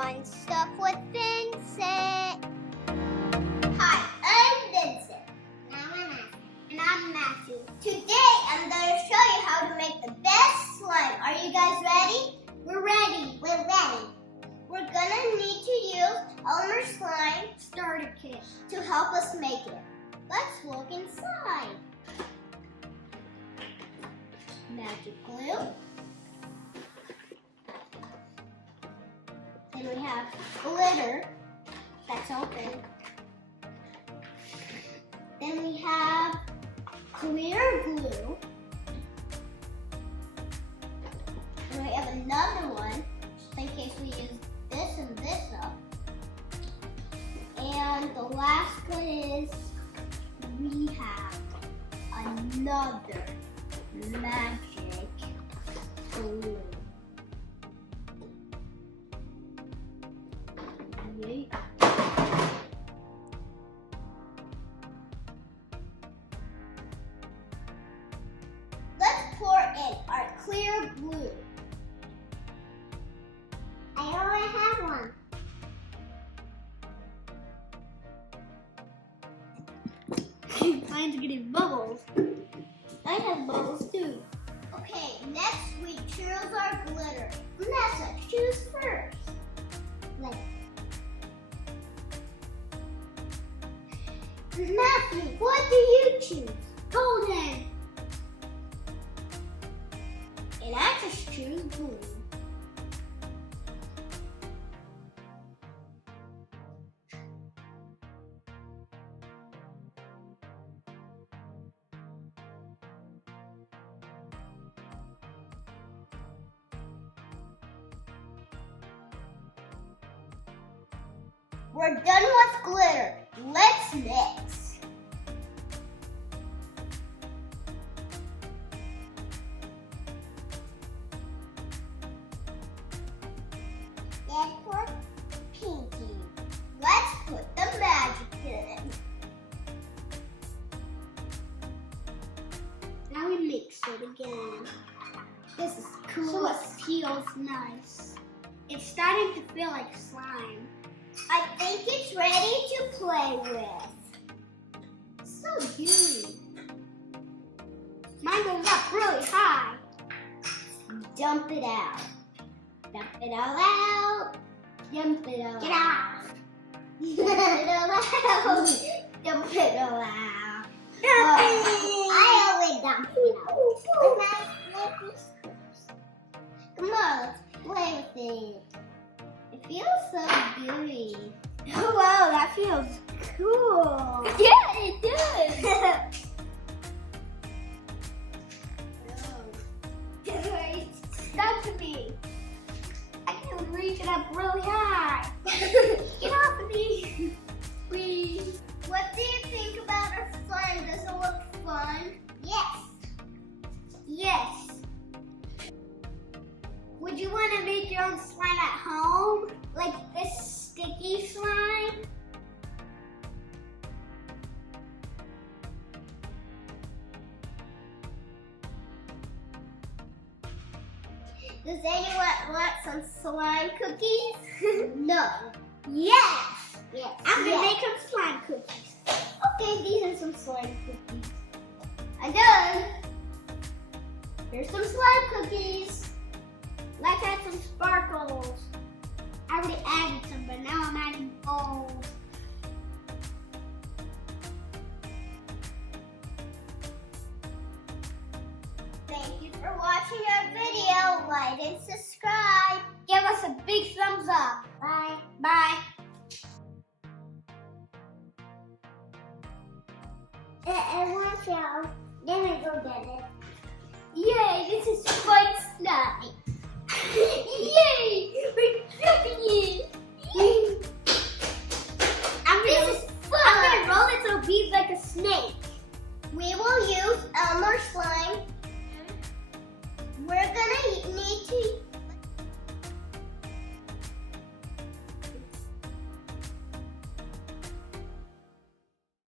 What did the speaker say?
fun stuff with Vincent. Hi, I'm Vincent. And I'm Matthew. Today I'm going to show you how to make the best slime. Are you guys ready? We're ready. We're ready. We're going to need to use Elmer slime starter kit to help us make it. Let's look inside. Magic glue. Then we have glitter that's open. Then we have clear glue. And we have another one just in case we use this and this up. And the last one is we have another magic glue. Let's pour in our clear glue. I already have one. Mine's getting bubbles. I have bubbles too. Okay, next we choose our glitter. Vanessa, choose first. Glitter. Matthew, what do you choose? Golden. And I just choose blue. We're done with glitter. Let's mix. Let's put pinky. Let's put the magic in. Now we mix it again. This is cool. So it feels nice. It's starting to feel like slime. I think it's ready to play with. So gooey. Mine goes up really high. Dump it out. Dump it all out. Dump it all Get out. Dump it all out. Dump it all out. I always dump it out. Come on, let's play with it. It feels so gooey. Oh wow, that feels cool. Yeah, it does. Stop me. I can reach it up really high. Get off of me. Please. What do you think about our slime? Does it look fun? Yes. Yes. Would you want to make your own slime at home? Like this sticky slime? Does anyone want some slime cookies? No. Yes. Yes. I'm going to make some slime cookies. Okay, these are some slime cookies. I'm done. Here's some slime cookies. Let's add some sparkles. I already added some, but now I'm adding gold. Thank you for watching our video. Like and subscribe. Give us a big thumbs up. Bye. Bye. And watch out. Then we go get it. Yay, this is fun slime. Yay, we're dropping it. I'm gonna roll it so it be like a snake. We will use Elmer slime